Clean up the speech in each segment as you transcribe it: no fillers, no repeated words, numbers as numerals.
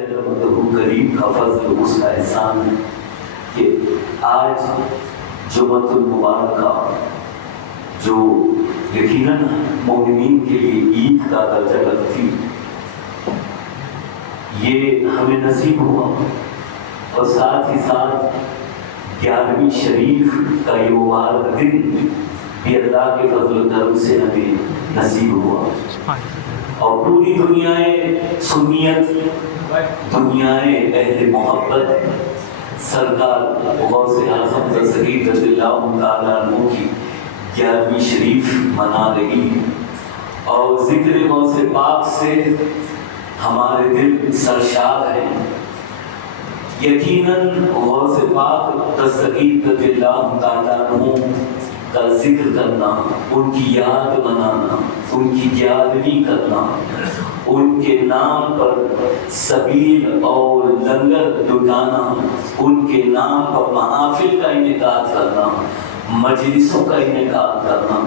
قریب کا فضل اس کا احسان ہے کہ آج جمعۃ المبارکہ جو یقیناً مومنین کے لیے عید کا درجہ رکھتی یہ ہمیں نصیب ہوا، اور ساتھ ہی ساتھ 11ویں شریف کا یہ مبارک دن بھی اللہ کے فضل و کرم سے ہمیں نصیب ہوا، اور پوری دنیائے سنیت، دنیائے اہل محبت سرکار غوث اعظم تذکیر رضی اللہ تعالیٰ عنہ کی 11ویں شریف منا رہی ہے، اور ذکر غوث پاک سے ہمارے دل سرشار ہیں۔ یقیناً غوث پاک تذکیر رضی اللہ تعالیٰ عنہ کا ذکر کرنا، ان کی یاد منانا، ان کی یادگیری کرنا، ان کے نام پر سبیل اور لنگر لٹانا، ان کے نام پر محافل کا انعقاد کرنا، مجلسوں کا انعقاد کرنا،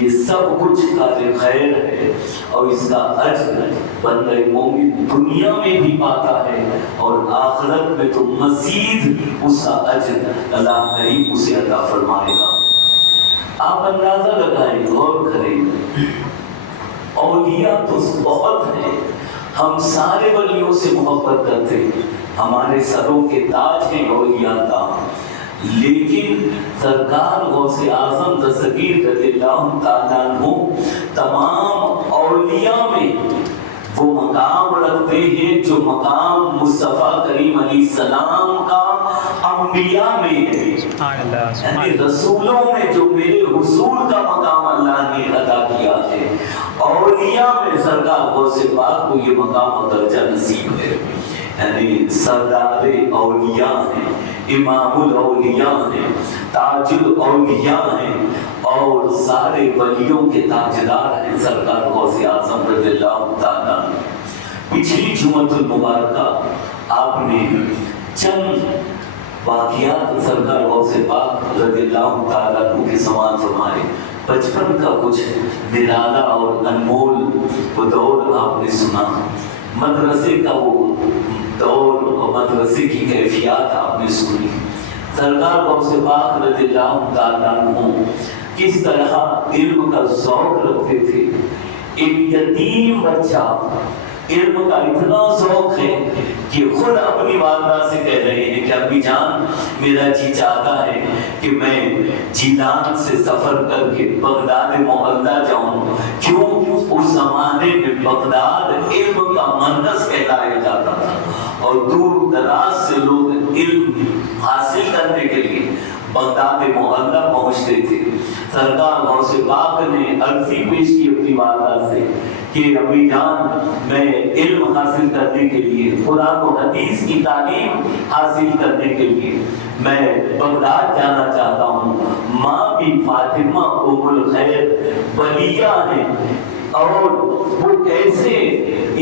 یہ سب کچھ کار خیر ہے، اور اس کا اجر بندہ مومن دنیا میں بھی پاتا ہے، اور آخرت میں تو مزید اس کا اجر اللہ کریم اسے عطا فرمائے گا۔ آپ اندازہ لگائیں، غور کریں، اولیاء تو بہت ہیں، ہم سارے ولیوں سے محبت کرتے ہیں، ہمارے سروں کے تاج ہیں اولیاء کا، لیکن سرکار غوث اعظم تذکیر رضی اللہ تعالیٰ عنہ تمام اولیاء میں وہ مقام رکھتے ہیں جو مقام مصطفیٰ کریم علیہ السلام کا انبیاء میں ہے، یعنی رسولوں میں جو میرے حضور کا مقام اللہ نے عطا کیا ہے، اولیاء میں سرکار غوث پاک کو یہ مقام و درجہ نصیب ہے، یعنی سردار اولیاء ہیں، امام الاولیاء ہیں، تاج الاولیاء ہیں، اور سارے ولیوں کے تاجدار ہیں سرکار غوث اعظم رضی اللہ تعالیٰ۔ پچھلی جمعۃ المبارکہ آپ نے چند واقعات سرکار غوث پاک رضی اللہ تعالیٰ عنہ کے سماعت فرمائے، بچپن کا کچھ نرالا اور انمول وہ دور آپ نے سنا، مدرسے کا وہ دور اور مدرسے کی کیفیات آپ نے سنی، سرکار غوث پاک رضی اللہ تعالیٰ عنہ کس طرح علم کا ذوق رکھتے تھے۔ ایک یتیم بچہ علم کا اتنا ذوق ہے کہ خود اپنی والدہ سے کہہ رہے ہیں کہ امی جان میرا جی چاہتا ہے کہ میں جیلان سے سفر کر کے بغداد معلیٰ جاؤں، کیوں اس زمانے میں بغداد علم کا مرکز کہلایا جاتا تھا، اور دور دراز سے لوگ علم حاصل کرنے کے لیے بغداد معلیٰ پہنچتے تھے۔ سرکار غوث پاک نے عرضی پیش کی اپنی والدہ سے کہ امی جان میں علم حاصل کرنے کے لیے، قرآن و حدیث کی تعلیم حاصل کرنے کے لیے میں بغداد جانا چاہتا ہوں۔ ماں بھی فاطمہ ام الخیر ولیہ ہیں، اور وہ کیسے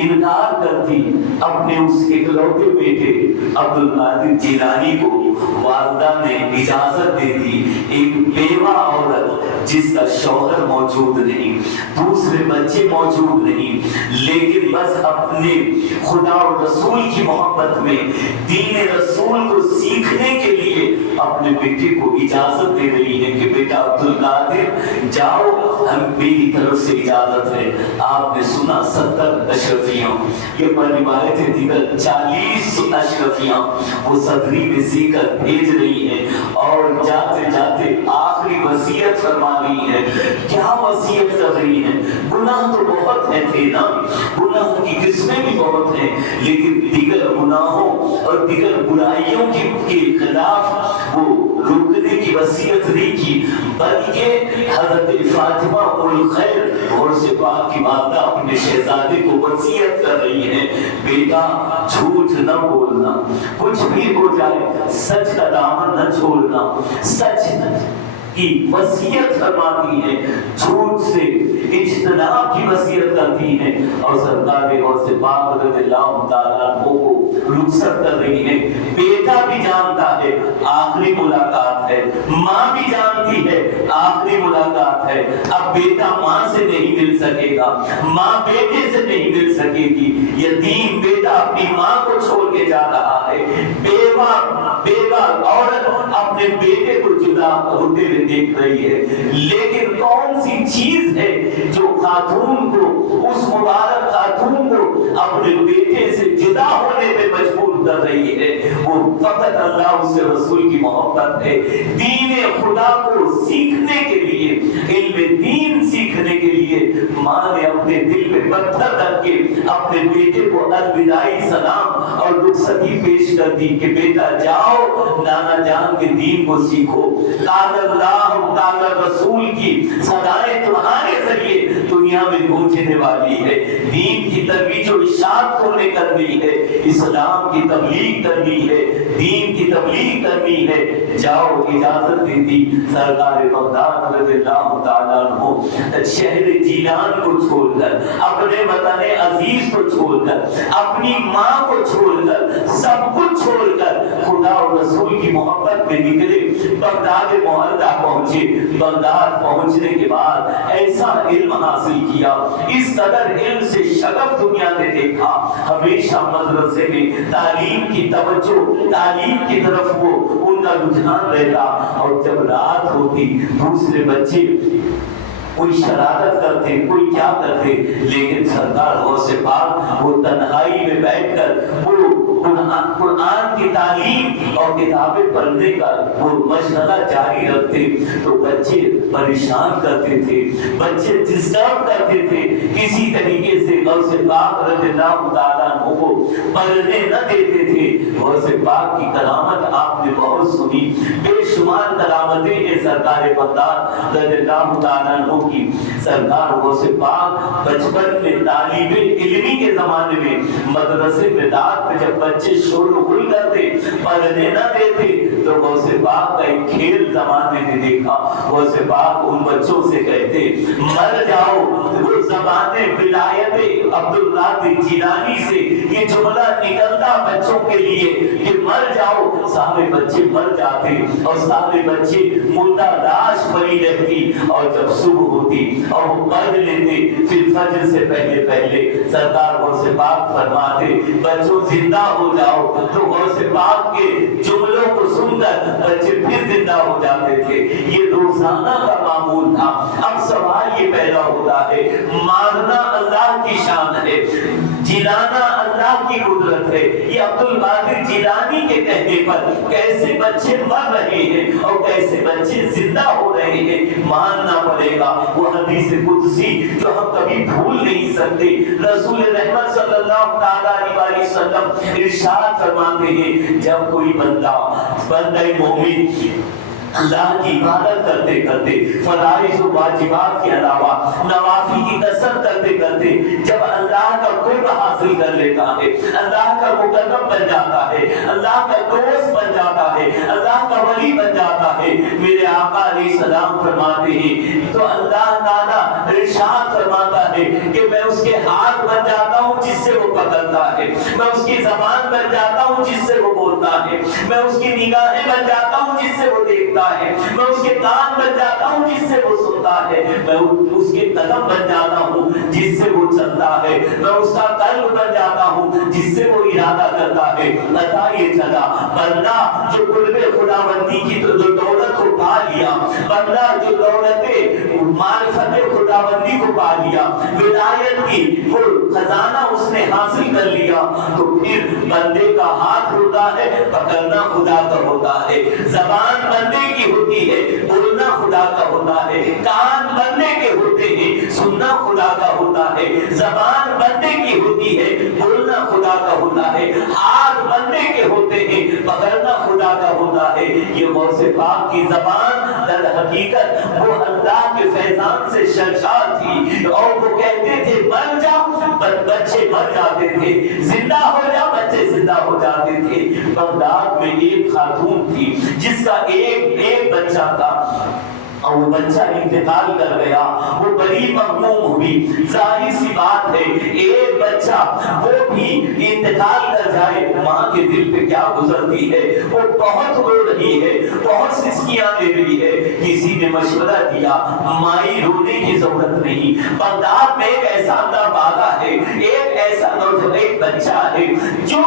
انکار کرتی اپنے اس اکلوتے بیٹے عبد القادر جیلانی کو۔ والدہ نے اجازت دے دی، ایک بیوہ عورت جس کا شوہر موجود نہیں، دوسرے بچے موجود نہیں، لیکن بس اپنے خدا اور رسول کی محبت میں دین رسول کو سیکھنے کے لیے اپنے بیٹے کو اجازت دے رہی ہے کہ بیٹا عبد القادر جاؤ، ہم میری طرف سے اجازت ہے۔ آپ نے سنا 70 اشرفیاں، یہ پر روایت ہے دیگر 40 اشرفیاں وہ صدری میں سی کر بھیج رہی ہیں، اور جاتے جاتے آخری وصیت فرما رہی ہے۔ کیا وصیت کر رہی ہیں؟ گناہ تو بہت ہیں نا، گناہ کی قسمیں بھی بہت ہیں، لیکن دیگر گناہوں اور دیگر برائیوں کے خلاف وہ رکنے کی وصیت نہیں کی، بلکہ حضرت فاطمہ ام الخیر غوث پاک کی والدہ اپنے شہزادے کو وصیت کر رہی ہے، بیٹا جھوٹ نہ بولنا، کچھ بھی ہو جائے سچ کا دامن نہ چھوڑنا، سچ کی وصیت فرماتی ہیں، جھوٹ سے اجتناب کی وصیت کرتی ہیں، اور سرکار غوث پاک رضی اللہ تعالیٰ عنہ کو رخصت کر رہی ہے۔ بیٹا بھی جانتا ہے آخری ملاقات ہے، ماں بھی جانتی ہے آخری ملاقات ہے، اب بیٹا ماں سے نہیں مل سکے گا، ماں بیٹے سے نہیں مل سکے گی، یتیم بیٹا اپنی ماں کو چھوڑ کے جا رہا ہے، بیوہ عورت اپنے بیٹے کو جدا ہوتے ہوئے دیکھ رہی ہے، لیکن کون سی چیز ہے جو خاتون کو، اس مبارک خاتون کو اپنے بیٹے سے جدا ہونے پہ مجبور کر رہی ہے؟ وہ فقط اللہ اس سے رسول کی محبت ہے۔ دین خدا کو سیکھنے کے لیے، علم دین سیکھنے کے لیے ماں نے اپنے دل پہ پتھر رکھ کے اپنے بیٹے کو الوداعی سلام اور رخصتی پیش کر دی کہ بیٹا جاؤ نانا جان کے دین کو سیکھو، قال اللہ قال رسول کی صدائیں تمہارے ذریعے دنیا میں پہنچنے والی ہے، دین کی ترویج و اشاعت کو نے کرنی ہے، اسلام کی تبلیغ کرنی ہے، دین کی تبلیغ کرنی ہے، جاؤ اجازت دیتی۔ سرکار بغداد رضی اللہ تعالیٰ عنہ شہر جیلان کو چھوڑ کر، اپنے وطن عزیز کو چھوڑ کر، اپنی ماں کو چھوڑ کر، سب کچھ چھوڑ کر خدا اور رسول کی محبت میں نکلے، بغداد معلّہ پہنچے۔ بغداد پہنچنے کے بعد ایسا علم حاصل کیا، اس قدر علم سے شغف دنیا نے دیکھا، ہمیشہ مدرسے میں تعلیم کی توجہ، تعلیم کی طرف وہ ان کا رجحان رہتا، اور جب رات ہوتی دوسرے بچے کوئی شرارت کرتے، کوئی کیا کرتے، لیکن سرکار غوث پاک وہ تنہائی میں بیٹھ کر وہ قرآن کی تعلیم اور کتابیں پڑھنے کا وہ مشغلہ جاری رکھتے، تو بچے پریشان کرتے تھے، بچے ڈسٹرب کرتے تھے، کسی طریقے سے غوث پاک رضی اللہ تعالیٰ عنہ کو پڑھنے نہ دیتے تھے۔ غوث پاک کی کرامت آپ نے بہت سنی، بے شمار کرامتیں ہیں سرکار بغداد رضی اللہ تعالیٰ عنہ کی۔ سرکار غوث پاک بچپن میں طالب علمی کے زمانے میں مدرسے میں رات میں جب بچے شور و غل کرتے، پڑھنے نہ دیتے، تو غوث پاک کا ایک کھیل زمانے نے دیکھا، غوث پاک ان بچوں سے کہتے مر جاؤ۔ وہ زبان ولایت عبدالقادر جیلانی سے یہ جملہ نکلتا بچوں کے لیے کہ مر جاؤ، سارے بچے مر جاتے اور سارے بچے مردہ لاش بنی رہتی، اور جب صبح ہوتی اور وہ پڑھ لیتے پھر فجر سے پہلے پہلے سرکار غوث پاک فرماتے بچوں زندہ ہو جاؤ، تو غوث پاک کے جملوں کو سن کر بچے پھر زندہ ہو جاتے تھے۔ یہ روزانہ کا معمول تھا۔ اب سوال یہ پیدا ہوتا ہے، مارنا اللہ کی شان ہے، جلانا اللہ کی قدرت ہے، یہ عبدالقادر جیلانی کے کہنے پر کیسے بچے مر رہے ہیں اور کیسے بچے زندہ ہو رہے ہیں؟ ماننا پڑے گا وہ حدیث قدسی جو ہم کبھی بھول نہیں سکتے۔ رسول رحمت صلی اللہ علیہ وسلم ارشاد فرماتے ہیں، جب کوئی بندہ مومن اللہ کی عبادت کرتے کرتے، فرائض و واجبات کے علاوہ نوافل کی کثرت کرتے کرتے جب اللہ کا قرب حاصل کر لیتا ہے، اللہ کا مقرب بن جاتا ہے، اللہ کا دوست بن جاتا ہے، اللہ کا ولی بن جاتا ہے، میرے آقا علیہ السلام فرماتے ہیں تو اللہ تعالیٰ ارشاد فرماتا ہے کہ میں اس کے ہاتھ بن جاتا ہوں جس سے وہ پکڑتا ہے، میں اس کی زبان بن جاتا ہوں جس سے وہ بولتا ہے، میں اس کی نگاہیں بن جاتا ہوں جس سے وہ دیکھتا ہے، میں اس کے کان بن جاتا ہوں جس سے وہ سنتا ہے، میں اس کے قدم بن جاتا ہوں جس سے وہ چلتا ہے، میں اس کا قلب بن جاتا ہوں جس سے وہ ارادہ کرتا ہے۔ پتا یہ چلا بندہ جو قرب خداوندی کی دولت کو پا لیا، بندہ جو دولت معرفت خداوندی کو پا لیا، ولایت کی وہ خزانہ اس نے حاصل کر لیا، تو پھر بندے کا ہاتھ ہوتا ہے پکڑنا خدا کا ہوتا ہے، زبان بندے کی ہوتی ہے بولنا خدا کا ہوتا ہے، کان بندے کے ہوتے ہیں سننا خدا کا ہوتا ہے، زبان بندے کی ہوتی ہے بولنا خدا کا ہوتا ہے، ہاتھ بندے کے ہوتے ہیں پکڑنا خدا کا ہوتا ہے۔ یہ غوث پاک کی زبان در حقیقت وہ اللہ کے فیضان سے شرشار تھی، اور وہ کہتے تھے مر جا بچے مر جاتے تھے، زندہ ہو جا بچے زندہ ہو جاتے تھے۔ بغداد میں ایک خاتون تھی جس کا ایک بچہ تھا، اور وہ بچہ انتقال کر گیا، وہ بڑی مغموم ہوئی۔ ظاہر سی بات ہے ایک بچہ وہ بھی انتقال کر جائے، ماں کے دل پہ کیا گزرتی ہے، وہ بہت رو رہی ہے، بہت سسکیاں دے رہی ہے۔ کسی نے مشورہ دیا مائی رونے کی ضرورت نہیں، بغداد میں ایک ایسا باغا ہے، ایک ایسا نوجوان ایک بچہ ہے جو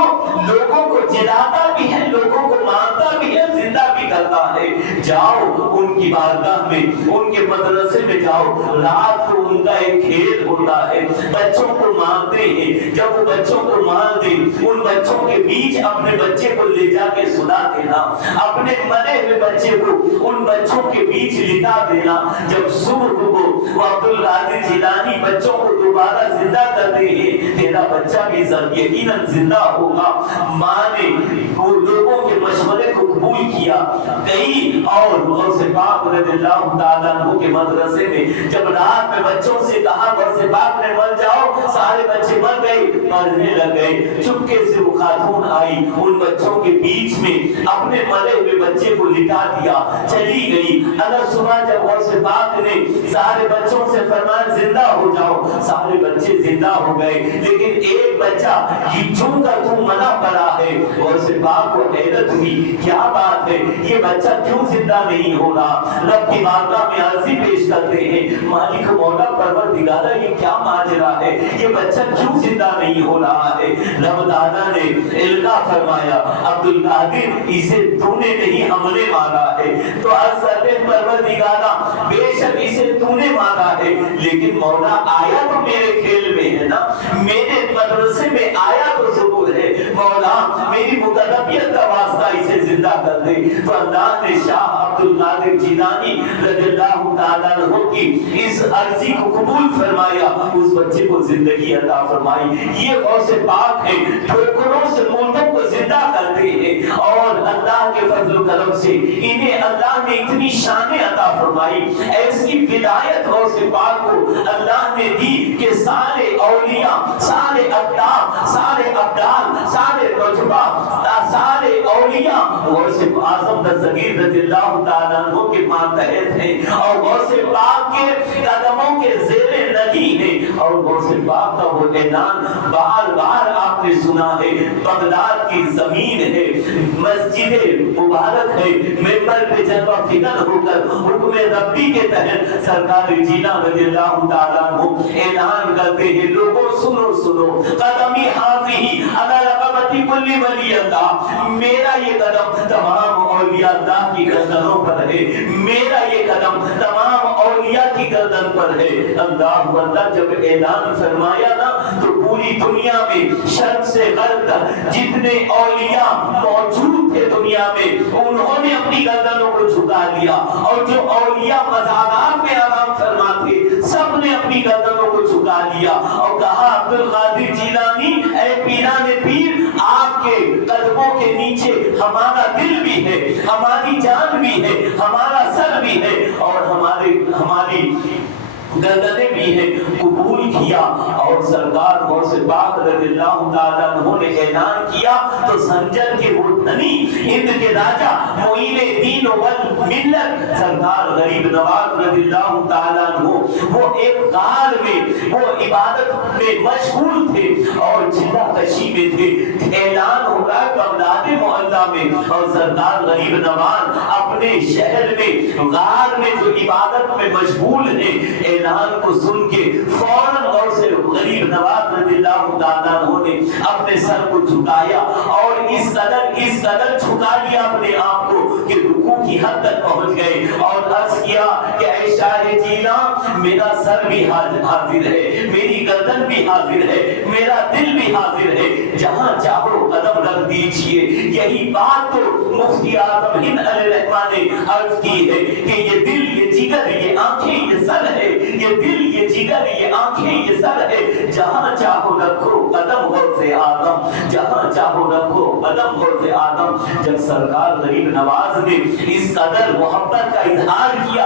لوگوں کو جلاتا بھی ہے، لوگوں کو مارتا بھی ہے، زندہ بھی کرتا ہے۔ جاؤ ان کی بارگاہ میں، ان کے مدرسے میں جاؤ، رات کو ان کا ایک کھیل ہوتا ہے، بچوں کو مارتے ہیں۔ جب وہ بچوں کو مار دیں ان بچوں کے بیچ اپنے بچے کو لے جا کے سلا دینا، اپنے مرے ہوئے بچے کو ان بچوں کے بیچ لٹا دینا۔ جب صبح کو وہ عبدالقادر جیلانی بچوں کو دوبارہ زندہ کرتے ہیں، تیرا بچہ بھی یقیناً زندہ ہوگا۔ ماں نے وہ لوگوں کے مشورے کو قبول کیا، گئی اور غوث پاک رضی اللہ تعالیٰ عنہ کے مدرسے میں جب رات میں بچوں سے کہا غوث پاک نے مر جاؤ، سارے بچے مر گئے، مرنے لگ گئے۔ چپکے سے وہ خاتون آئی، ان بچوں کے بیچ میں اپنے مرے ہوئے بچے کو لٹا دیا، چلی گئی۔ اگر صبح جب غوث پاک نے سارے بچوں سے فرمایا زندہ ہو جاؤ، سارے بچے زندہ ہو گئے، لیکن ایک بچہ یہ چون کر تو منع پڑا ہے۔ غوث پاک کو حیرت ہوئی، کیا بات ہے یہ بچہ کیوں زندہ نہیں ہو رہا؟ رب کی بارگاہ میں عرضی پیش کرتے ہیں، مالک مولا پروردگارا یہ کیا ماجرا ہے، یہ بچہ کیوں زندہ نہیں ہو رہا ہے؟ رب تعالیٰ نے القا فرمایا عبدالقادر اسے تو نے نہیں ہم نے مارا ہے۔ تو عرض کرتے پروردگارا بے شک اسے تو نے مارا ہے، لیکن مولا آیا تو میرے کھیل میں ہے نا، میرے مدرسے میں آیا تو ضرور ہے، مولا میری مقدمیت کا واسطہ اسے زندہ کر دے۔ تو اللہ نے شاہ عبدالقادر جیلانی رضی اللہ تعالیٰ عنہ کی اس عرضی کو قبول فرمایا، اس بچے کو زندگی عطا فرمائی۔ یہ غوث پاک ہے، ٹھوکروں سے مردوں کو زندہ کرتے ہیں، اور اللہ کے فضل و کرم سے انہیں اللہ نے اتنی شان عطا فرمائی، ایسی ولایت غوث پاک کو اللہ نے دی کہ سارے اولیاء، سارے اقدام، سارے ابدال، سارے رجبہ، سارے اولیاء غوث اعظم دستگیر رضی اللہ تعالیٰ عنہ کے ماتحت ہیں، اور غوث پاک کے قدموں کے زیر نگی ہیں۔ اور غوث پاک کا وہ اعلان بار بار آپ نے سنا ہے، بغداد کی زمین ہے، مسجد مبارک ہے، ممبر پہ جلوہ فکر ہو کر حکم ربی کے تحت سرکار جینا رضی اللہ تعالیٰ عنہ اعلان کرتے ہیں، لوگوں سنو سنو، قدمی حاضی علی رقبتی کل ولی اللہ، میرا یہ قدم تمام اولیاء اللہ کی گردنوں پر ہے، میرا یہ قدم تمام اولیاء کی گردن پر ہے۔ اللہ اللہ جب اعلان فرمایا نا تو پوری دنیا میں شرق سے غرب تک جتنے اولیاء موجود تھے دنیا میں انہوں نے اپنی گردنوں کو جھکا لیا، اور جو اولیاء مزارات میں آرام فرما تھے سب نے اپنی گردنوں کو جھکا لیا، اور کہا عبدالقادر جیلانی اے پیران پیر، آپ کے قدموں کے نیچے ہمارا دل بھی ہے، ہماری جان بھی ہے، ہمارا سر بھی ہے، اور ہماری گردنیں بھی ہیں۔ قبول کیا، اور سرکار غوث پاک رضی اللہ تعالیٰ عنہ نے اعلان کیا تو سنجر کے وہ دھنی، ہند کے راجہ، معین دین و ملت سرکار غریب نواز رضی اللہ تعالیٰ عنہ وہ ایک غار میں وہ عبادت میں مشغول تھے اور چلہ کشی میں تھے۔ اعلان ہو رہا ہے بغداد معلیٰ میں، اور سرکار غریب نواز اپنے شہر میں غار میں جو عبادت میں مشغول ہیں، اعلان کو سن کے فوراً غوث غریب نواز رضی اللہ تعالیٰ عنہ نے اپنے سر کو جھکایا، اور اس قدر جھکا لیا اپنے آپ کو کہ رکوع کی حد تک پہنچ گئے، اور عرض کیا کہ اے شاہ جیلان میرا سر بھی حاضر ہے، میری گردن بھی حاضر ہے، میرا دل بھی حاضر ہے، جہاں چاہو قدم رکھ دیجئے۔ یہی بات تو مفتی اعظم ہند علیہ الرحمہ نے عرض کی ہے کہ یہ دل، یہ جگر، یہ آنکھیں، یہ سر ہے، یہ دل، یہ جگر، یہ آنکھیں، یہ سر ہے، جہاں چاہو رکھو قدم غوث اعظم، جہاں چاہو رکھو قدم غوث اعظم۔ جب سرکار غریب نواز نے اس قدر محبت کا اظہار کیا،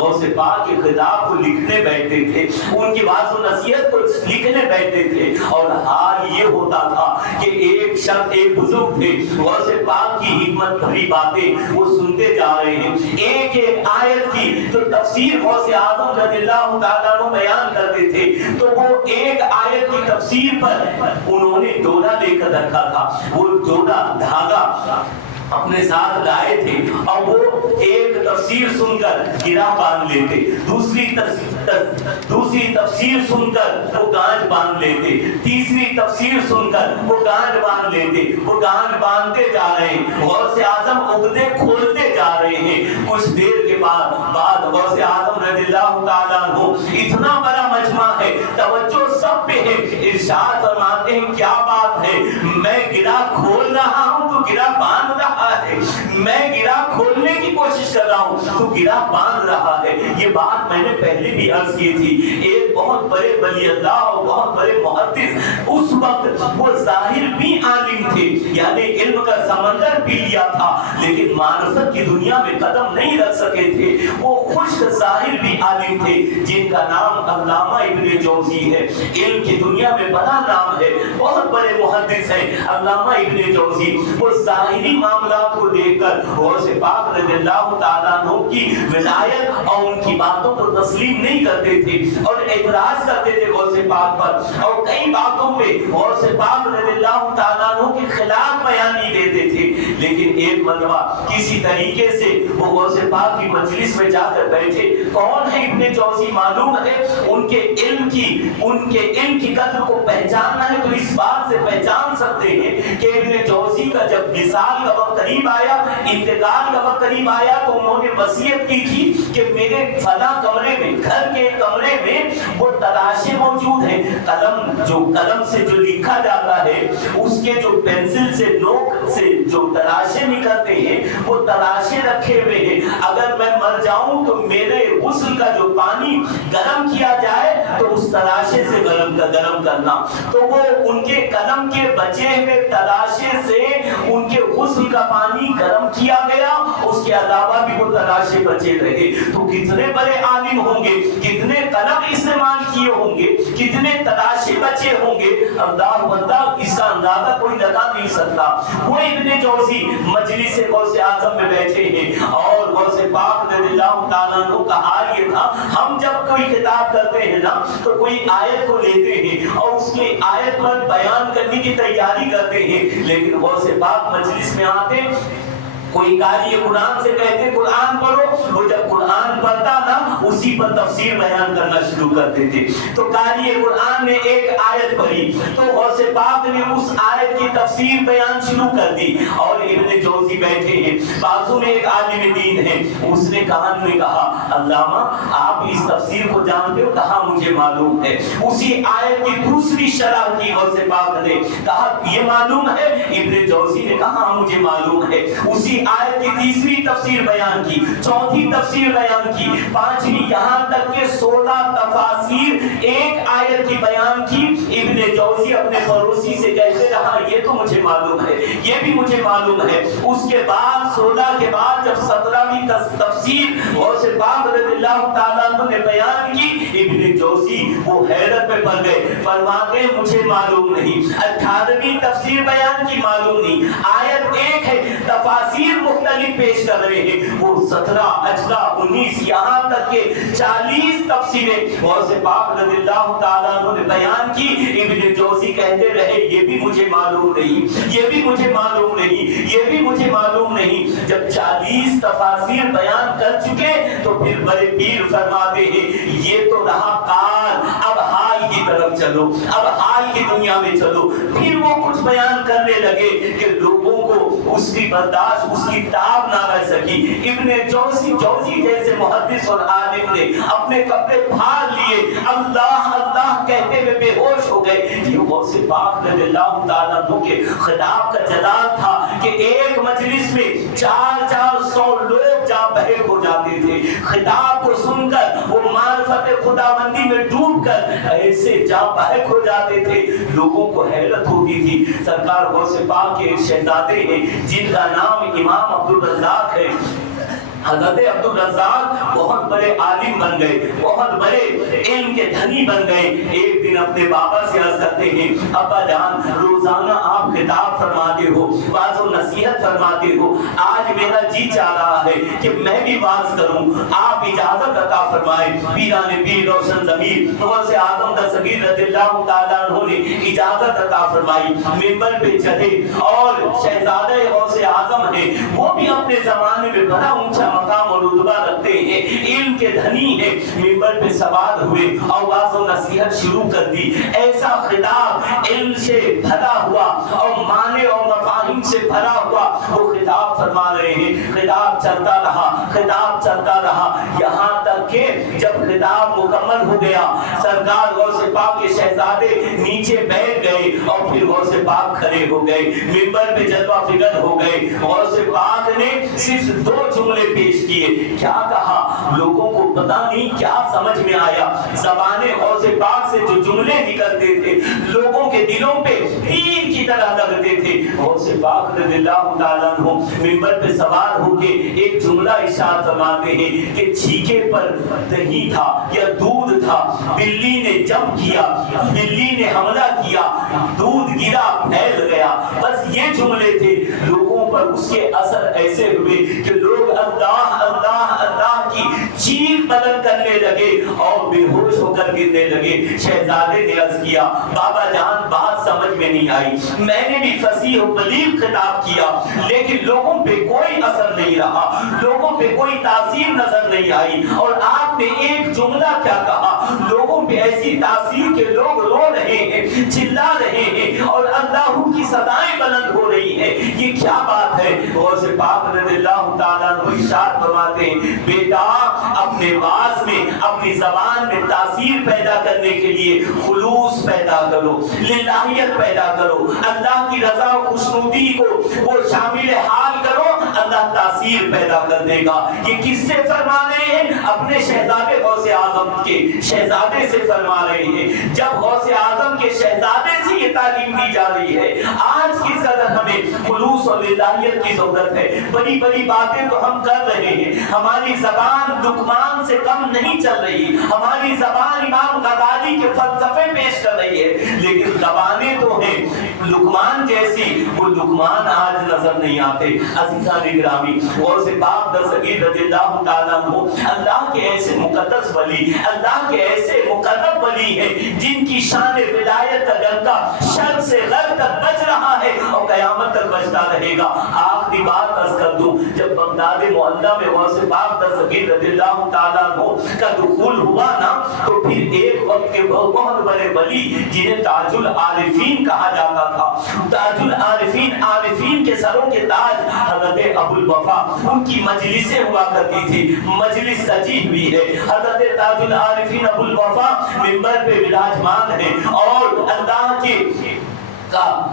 غوث پاک کے خطاب کو لکھنے بیٹھتے تھے، ان کی واعظ و نصیحت کو لکھنے بیٹھتے تھے، اور حال یہ ہوتا تھا کہ ایک شخص، ایک بزرگ تھے، غوث پاک کی حکمت بھری باتیں وہ سنتے جا رہے ہیں، ایک ایک آیت کی جو تفسیر غوث اعظم رضی اللہ تعالیٰ عنہ بیان کرتے تھے، تو وہ ایک آیت کی تفسیر پر انہوں نے ڈولا لے کر رکھا تھا، وہ ڈولا دھاگا اپنے ساتھ لائے تھے، اور وہ ایک تفسیر سن کر گرہ باندھ لیتے، دوسری تفسیر سن کر وہ گانٹ باندھ لیتے، تیسری تفسیر سن کر وہ گانٹ باندھ لیتے، وہ گانٹ باندھتے جا رہے ہیں، غوث اعظم عقدے کھولتے جا رہے ہیں۔ کچھ دیر کے بعد غوث اعظم رضی اللہ تعالیٰ عنہ، اتنا بڑا مجمع ہے، توجہ سب پہ ہے، ارشاد فرماتے ہیں کیا بات ہے، میں گرہ کھول رہا ہوں تو گرہ باندھ رہا ہے، میں گرہ کھولنے کی کوشش کر رہا ہوں تو گرہ باندھ رہا ہے۔ یہ بات میں نے پہلے بھی عرض کی تھی، ایک بہت بڑے ولی اللہ اور بہت بڑے محدث، اس وقت وہ ظاہر بھی عالم تھے، یعنی علم کا سمندر پی لیا تھا، لیکن معرفت کی دنیا میں قدم نہیں رکھ سکے تھے، وہ خشک ظاہر بھی عالم تھے، جن کا نام علامہ ابن جوزی ہے، علم کی دنیا میں بڑا نام ہے، بہت بڑے محدث ہیں علامہ ابن جوزی۔ وہ ظاہری معاملات کو دیکھ کر غوث پاک رضی اللہ تعالیٰ عنہ کی ولایت اور ان کی باتوں کو تسلیم نہیں کرتے تھے، اور اعتراض کرتے تھے غوث پاک پر، اور کئی باتوں پہ غوث پاک رضی اللہ تعالیٰ عنہ کے خلاف بیانی دیتے تھے۔ لیکن ایک مرتبہ کسی طریقے سے وہ غوث پاک کی مجلس میں جا کر بیٹھے، کون ہے ابن جوزی معلوم ہے، ان کے علم کی قدر کو پہچاننا ہے تو اس بات سے پہچان سکتے ہیں کہ ابن جوزی کا جب وصال کا وقت قریب آیا، انتقال کا وقت قریب آیا، تو انہوں نے وصیت کی تھی کہ میرے فلاں کمرے میں، گھر کے کمرے میں وہ تلاشیں موجود ہیں، قلم سے جو لکھا جاتا ہے، اس کے جو پینسل سے نوک سے جو تلاشیں نکلتے ہیں، وہ تلاشیں رکھے ہوئے ہیں، اگر میں مر جاؤں تو میرے غسل کا جو پانی گرم کیا جائے تو اس تلاشے سے گرم کرنا، تو وہ ان کے قلم کے بچے ہوئے تلاشے سے ان کے غسل کا پانی گرم کیا گیا، اس کے علاوہ بھی وہ تلاشے بچے رہے۔ تو کتنے بڑے عالم ہوں گے، کتنے قلم استعمال کیے ہوں گے، کتنے تلاشے بچے ہوں گے، اللہ بندہ اس کا اندازہ کوئی لگا نہیں سکتا۔ وہ ابن جوزی مجلس غوث اعظم میں بیٹھے ہیں، اور غوث پاک رضی اللہ تعالیٰ عنہ کا حال یہ تھا، ہم جب کوئی خطاب کرتے ہیں نا تو کوئی آیت کو لیتے ہیں اور اس کی آیت پر بیان کرنے کی تیاری کرتے ہیں، لیکن غوث پاک مجلس میں آتے، کوئی قاری قرآن سے کہتے قرآن پڑھو، وہ جب قرآن پڑھتا نا اسی پر تفسیر بیان کرنا شروع کرتے تھے، تو قاری قرآن نے ایک آیت پڑھی تو غوث پاک نے اس آیت کی تفسیر بیان شروع کر دی، اور ابن جوزی بیٹھے ہیں، بازو میں ایک عالم دین ہے، اس نے کہا علامہ آپ اس تفسیر کو جانتے ہو؟ کہا مجھے معلوم ہے۔ اسی آیت کی دوسری شرح کی غوث پاک نے، کہا یہ معلوم ہے؟ ابن جوزی نے کہا مجھے معلوم ہے۔ اسی آیت کی تیسری تفسیر بیان کی، چوتھی تفسیر بیان کی، پانچویں، یہاں تک کہ 16 تفاسیر ایک آیت کی بیان کی۔ ابن جوزی اپنے پڑوسی سے کہتے رہا یہ تو مجھے معلوم ہے، یہ بھی مجھے معلوم ہے۔ اس کے بعد 16 کے بعد جب 17ویں تفسیر غوث پاک رضی اللہ تعالیٰ عنہ نے بیان کی، ابن جوزی وہ حیرت میں پڑ گئے، فرماتے ہیں مجھے معلوم نہیں۔ 18ویں تفسیر بیان کی، معلوم نہیں۔ آیت ایک ہے، تفاسیر مختلف پیش کر رہے ہیں، وہ 17، 18، 19، یہاں تک کہ 40 تفسیریں غوث پاک رضی اللہ تعالیٰ عنہ نے بیان کی۔ ابن جوزی کہتے رہے یہ بھی مجھے معلوم نہیں، یہ بھی مجھے معلوم نہیں، یہ بھی مجھے معلوم نہیں۔ جب 40 تفاسیر بیان کر چکے تو پھر بڑے پیر فرماتے ہیں یہ تو رہا کال، اب حال کی طرف چلو، اب حال کی دنیا میں چلو۔ پھر وہ کچھ بیان کرنے لگے کہ لوگوں کو اس کی برداشت، اس کی تاب نہ رہ سکی۔ ابن جوزی جیسے محدث اور عالم نے اپنے کپڑے پھاڑ لیے، اللہ اللہ کہتے ہوئے بے ہوش ہو گئے۔ یہ غوث پاک رضی اللہ تعالیٰ عنہ کے خطاب کا جلال تھا کہ ایک مجلس میں 400 لوگ جا بحق ہو جاتے تھے، خطاب کو سن کر وہ معرفت خداوندی میں ڈوب کر ایسے جا بحق ہو جاتے تھے، لوگوں کو حیرت ہوتی تھی۔ سرکار غوث پاک کے شہزادے ہیں جن کا نام امام عبدالرزاق ہے، حضرت عبدالرزاق بہت بڑے عالم بن گئے، بہت بڑے علم کے دھنی بن گئے۔ ایک دن اپنے بابا سے عرض کرتے ہیں، ابا جان روزانہ آپ خطاب فرماتے ہو، واعظ و نصیحت فرماتے ہو، آج میرا جی چاہ رہا ہے کہ میں بھی واعظ کروں، آپ اجازت عطا فرمائیں۔ پیران پیر روشن ضمیر غوث اعظم دستگیر رضی اللہ تعالیٰ عنہ نے اجازت عطا فرمائی، منبر پہ چڑھے اور شہزادہ غوث اعظم ہیں، وہ بھی اپنے زمانے میں بڑا اونچا مقام اور رتبہ رکھتے ہیں، علم کے دھنی ہیں، منبر پہ سوار ہوئے اور واعظ و نصیحت شروع کر دی۔ ایسا خطاب علم سے بھرا ہوا اور معنی اور مفاہیم سے بھرا ہوا وہ خطاب فرما رہے ہیں۔ خطاب چلتا رہا، خطاب چلتا رہا، یہاں تک کہ جب خطاب مکمل ہو گیا سرکار غوث پاک کے شہزادے نیچے بیٹھ گئے اور پھر غوث پاک کھڑے ہو گئے، منبر پہ جلوہ فگر ہو گئے۔ غوث پاک نے صرف 2 جملے پیش کیے، کیا کہا لوگوں کو پتہ نہیں کیا سمجھ میں آیا، زبان غوث پاک سے جو جملے نکلتے تھے لوگوں کے دلوں پہ تیر کی طرح لگتے تھے۔ غوث پاک رضی اللہ تعالیٰ عنہ منبر پہ سوار ہو کے ایک جملہ ارشاد فرماتے ہیں کہ چھیکے پر دہی تھا یا دودھ تھا، بلی نے جمپ کیا، بلی نے حملہ کیا، دودھ گرا پھیل گیا، بس یہ جملے تھے۔ لوگوں پر اس کے اثر ایسے ہوئے کہ لوگ اللہ اللہ اللہ کی چیخ بلند کرنے لگے اور بے ہوش ہو کر گرنے لگے۔ شہزادے نے عرض کیا بابا جان بات سمجھ میں نہیں آئی، میں نے بھی فصیح و بلیغ خطاب کیا لیکن لوگوں پہ کوئی اثر نہیں رہا، لوگوں پہ کوئی تاثیر نظر نہیں آئی، اور آپ نے ایک جملہ کیا کہا، لوگوں پہ ایسی تاثیر کہ لوگ رو رہے ہیں، چلا رہے ہیں اور اللہ کی صدائیں بلند ہو رہی ہیں، یہ کیا بات ہے؟ غوث پاک رضی اللہ تعالیٰ عنہ ارشاد فرماتے ہیں بیٹا اپنے واز میں اپنی زبان میں تاثیر پیدا کرنے کے لیے خلوص پیدا کرو، للہیت پیدا کرو، اللہ کی رضا و خوشنودی کو وہ شامل حال کرو، اللہ تاثیر پیدا کر دے گا۔ یہ کس سے فرما رہے ہیں؟ اپنے شہزادے غوث اعظم کے شہزادے سے فرما رہے ہیں۔ جب غوث اعظم کے شہزادے سے یہ تعلیم دی جا رہی ہے، آج کس قدر ہمیں خلوص اور للہیت کی ضرورت ہے۔ بڑی بڑی باتیں تو ہم کر رہے ہیں، ہماری زبان لقمان سے کم نہیں چل رہی، ہماری زبان امام غزالی کے فلسفے پیش کر رہی ہے، لیکن زبانیں تو ہیں لقمان جیسی، وہ لقمان آج نظر نہیں آتے۔ عزیزان گرامی غوث پاک دستگیر رضی اللہ تعالیٰ عنہ اللہ کے ایسے مقدس ولی، اللہ کے ایسے مقرب ولی ہیں جن کی شان ولایت کا ڈنکا شرق سے غرب تک بج رہا ہے اور قیامت تک بجتا رہے گا۔ آخری بات عرض کر دوں، جب بغداد معلیٰ میں غوث پاک دستگیر رضی اللہ تعالیٰ عنہ کا دخول ہوا نا تو پھر ایک وقت کے بہت بڑے ولی جنہیں تاج العارفین کہا جاتا تھا، تاج العارفین عارفین کے سروں کے تاج حضرت ابو الوفا، ان کی مجلسیں ہوا کرتی تھی، مجلس سجی ہوئی ہے، حضرت تاج العارفین ابو الوفا منبر پہ وراجمان ہیں اور اللہ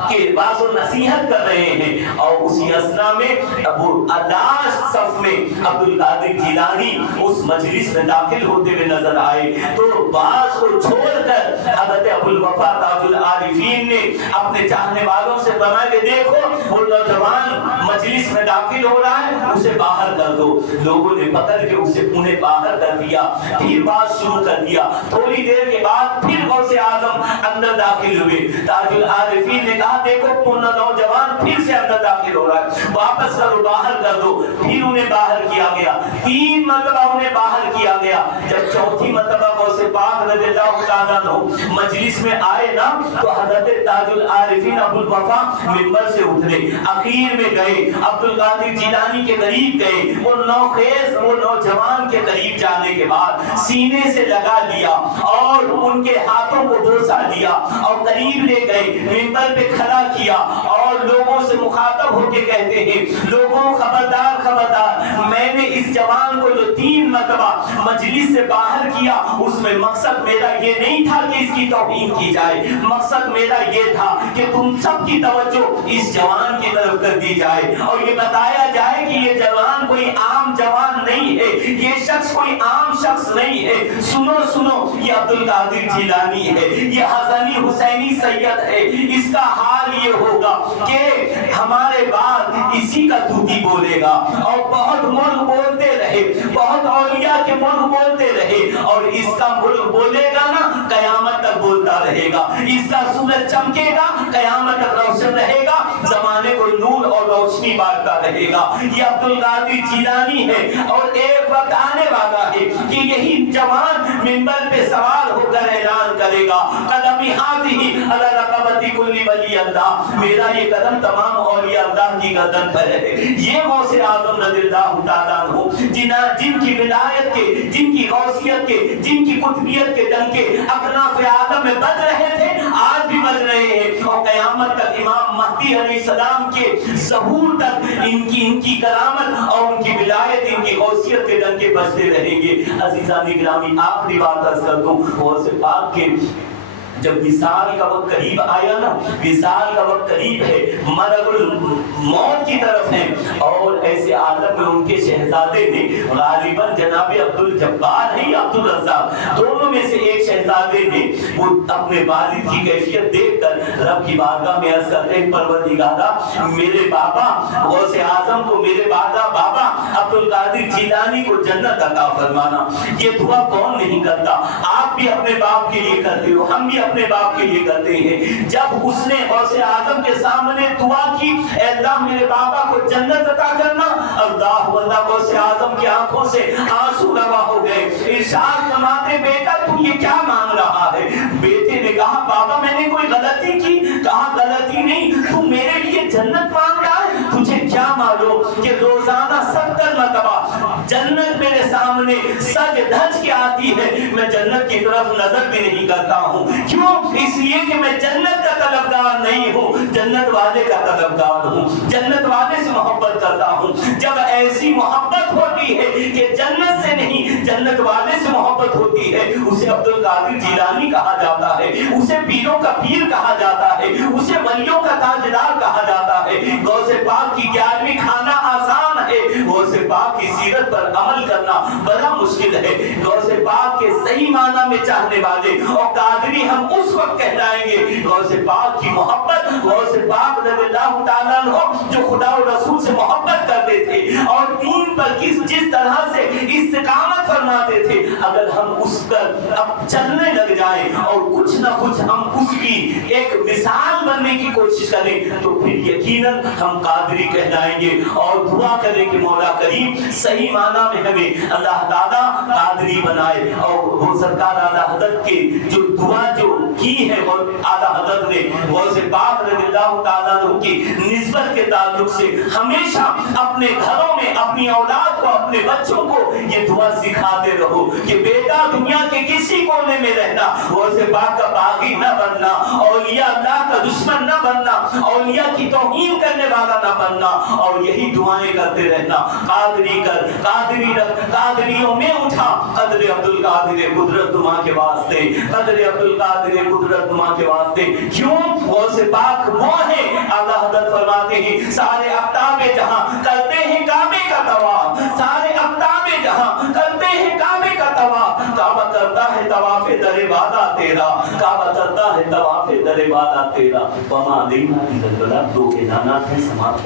کے باز و نصیحت کر رہے ہیں، اور اسی اثنا میں ابو اداش صف میں عبد القادر جیلانی اس مجلس میں داخل ہوتے ہوئے نظر آئے تو باز کو چھوڑ کر حضرت ابو الوفا تاج العارفین نے اپنے چاہنے والوں سے فرمایا کہ دیکھو وہ نوجوان مجلس میں داخل ہو رہا ہے، اسے باہر کر دو۔ لوگوں نے پکڑ کے انہیں باہر کر دیا، پھر بات شروع کر دیا۔ تھوڑی دیر کے بعد پھر غوث اعظم اندر داخل ہوئے، تاج العارفین نے کہا دیکھو پورا نوجوان پھر سے اندر داخل ہو رہا ہے، واپس کرو، باہر کر دو۔ پھر انہیں باہر کیا گیا، 3 مرتبہ انہیں باہر کیا گیا۔ جب چوتھی مرتبہ غوث پاک رضی اللہ تعالیٰ عنہ مجلس میں آئے نا تو حضرت تاج العارفین ابو الوفا منبر سے اترے، اخیر میں گئے عبد القادر جیلانی کے قریب گئے، وہ نوخیز وہ نوجوان کے قریب جانے کے بعد سینے سے لگا لیا اور ان کے ہاتھوں کو بوسہ دیا اور قریب لے گئے، منبر پہ کھڑا کیا اور لوگوں سے مخاطب ہو کے کہتے ہیں لوگوں خبردار خبردار، میں نے اس جوان کو جو 3 مرتبہ مجلس سے باہر کیا اس میں مقصد میرا یہ نہیں تھا کہ اس کی توہین کی جائے، مقصد میرا یہ تھا کہ تم سب کی توجہ اس جوان کی طرف کر دی جائے اور اور یہ بتایا جائے کہ یہ جوان کوئی عام جوان نہیں ہے، یہ شخص کوئی عام شخص نہیں ہے۔ سنو سنو، یہ عبد القادر جیلانی ہے، یہ حسنی حسینی سید ہے۔ اس کا حال یہ ہوگا کہ ہمارے بعد اسی کا طوطی بولے گا، اور بہت ملک بولتے رہے، بہت اولیاء کے ملک بولتے رہے، اور اس کا ملک بولے گا نا قیامت تک بولتا رہے گا۔ اس کا سورج چمکے گا، قیامت تک روشن رہے گا، زمانے کو نور اور روشنی بانٹتا رہے گا۔ یہ عبد القادر جیلانی ہے، اور ایک وقت آنے والا ہے کہ یہی جوان منبر پہ سوار ہو کر اعلان کرے گا، قدمی ہاتھی علی رقبت کل ولی اللہ، میرا یہ قدم تمام اولیاء اللہ کی گردن پر ہے۔ یہ غوث اعظم رضی اللہ تعالیٰ عنہ جن کی ولایت کے، جن کی غوثیت کے، جن کی قطبیت کے ڈنکے اکناف عالم میں بج رہے تھے، آج بھی بج رہے ہیں، اور قیامت تک امام مہدی علیہ السلام کے ظہور تک ان کی کرامت اور ان کی ولایت، ان کی غوثیت کے ڈنکے بجتے رہیں گے۔ عزیزان گرامی، آخری بات عرض کر دوں، غوث پاک کے جب وصال کا وقت قریب آیا نا، وصال کا وقت قریب ہے، مرگ الموت کی طرف ہے، اور ایسے عالم میں ان کے شہزادے نے غالباً جناب عبد الجبار ہے یا عبد الرزاق، دونوں میں سے ایک شہزادے نے وہ اپنے والد کی کیفیت دیکھ کر رب کی بارگاہ میں عرض کرتے ہیں، پروردگارا میرے بابا غوث اعظم کو، میرے بابا عبد القادر جیلانی کو جنت عطا فرمانا۔ یہ دعا کون نہیں کرتا؟ آپ بھی اپنے باپ کے لیے کرتے ہو، ہم بھی اپنے باپ کے لیے کرتے ہیں۔ جب اس نے غوث اعظم کے سامنے دعا کی، اے اللہ میرے بابا کو جنت عطا کرنا، اللہ غوث اعظم کی آنکھوں سے آنسو روا ہو گئے۔ ارشاد فرماتے، بیٹا تو یہ کیا مانگ رہا ہے؟ بیٹے نے کہا، بابا میں نے کوئی غلطی کی؟ کہا غلطی نہیں، تو میرے لیے جنت مانگ رہا ہے؟ تجھے کیا معلوم کہ روزانہ 70 مرتبہ جنت میرے سامنے سج دھج کے آتی ہے، میں جنت کی طرف نظر بھی نہیں کرتا ہوں۔ کیوں؟ اس لیے کہ میں جنت کا طلبگار نہیں ہوں، جنت والے کا طلبگار ہوں، جنت والے سے محبت کرتا ہوں۔ جب ایسی محبت ہوتی ہے کہ جنت سے نہیں جنت والے سے محبت ہوتی ہے، اسے عبد القادر جیلانی کہا جاتا ہے، اسے پیروں کا پیر کہا جاتا ہے، اسے ولیوں کا تاجدار کہا جاتا ہے۔ غوث پاک کی 11ویں کھانا آسان ہے، غوث پاک کی سیرت پر عمل کرنا بڑا مشکل ہے۔ غوث پاک کے صحیح معنی میں چاہنے والے اور قادری ہم اس وقت کہلائیں گے غوث پاک کی محبت، غوث پاک رضی اللہ تعالیٰ عنہ جو خدا و رسول سے محبت کرتے تھے اور دین پر جس طرح سے استقامت فرماتے تھے، اگر ہم اس پر اب چلنے لگ جائیں اور کچھ نہ کچھ ہم اس کی ایک مثال بننے کی کوشش کریں، تو پھر یقیناً ہم قادری کہلائیں گے۔ اور دعا کریں کہ مولا کریم صحیح معنی میں ہمیں اللہ تعالیٰ قادری بنائے، اور وہ سرکار اعلیٰ حضرت کے جو دعا جو کی ہے، اور اعلیٰ حضرت نے غوث پاک رضی اللہ تعالیٰ عنہ کی نسبت کے تعلق سے ہمیشہ اپنے گھروں میں اپنی اولاد کو، اپنے بچوں کو یہ دعا سکھاتے رہو کہ بیٹا دنیا کے کسی کونے میں رہنا، غوث پاک کا باغی نہ بننا، اولیاء اللہ کا دشمن نہ بننا، اولیاء کی توہین کرنے والا نہ بننا، اور یہی دعائیں کرتے رہنا۔ قادری کر، قادری رکھ، قادریوں میں اٹھا، قدر عبد القادر قدرت نما کے واسطے، قدر عبد القادر قدرت نما کے واسطے۔ کیوں؟ غوث پاک وہ ہے، اعلیٰ حضرت فرماتے ہیں سارے اقطاب جہاں کرتے ہیں کعبے کا طواف، سارے اقطاب جہاں کرتے ہیں کعبے کا طواف، کعبہ کرتا ہے طواف در وعدہ تیرا، کعبہ کرتا ہے طواف در وعدہ تیرا۔ وما علینا الا البلاغ، دو اعلانات ہیں، سماعت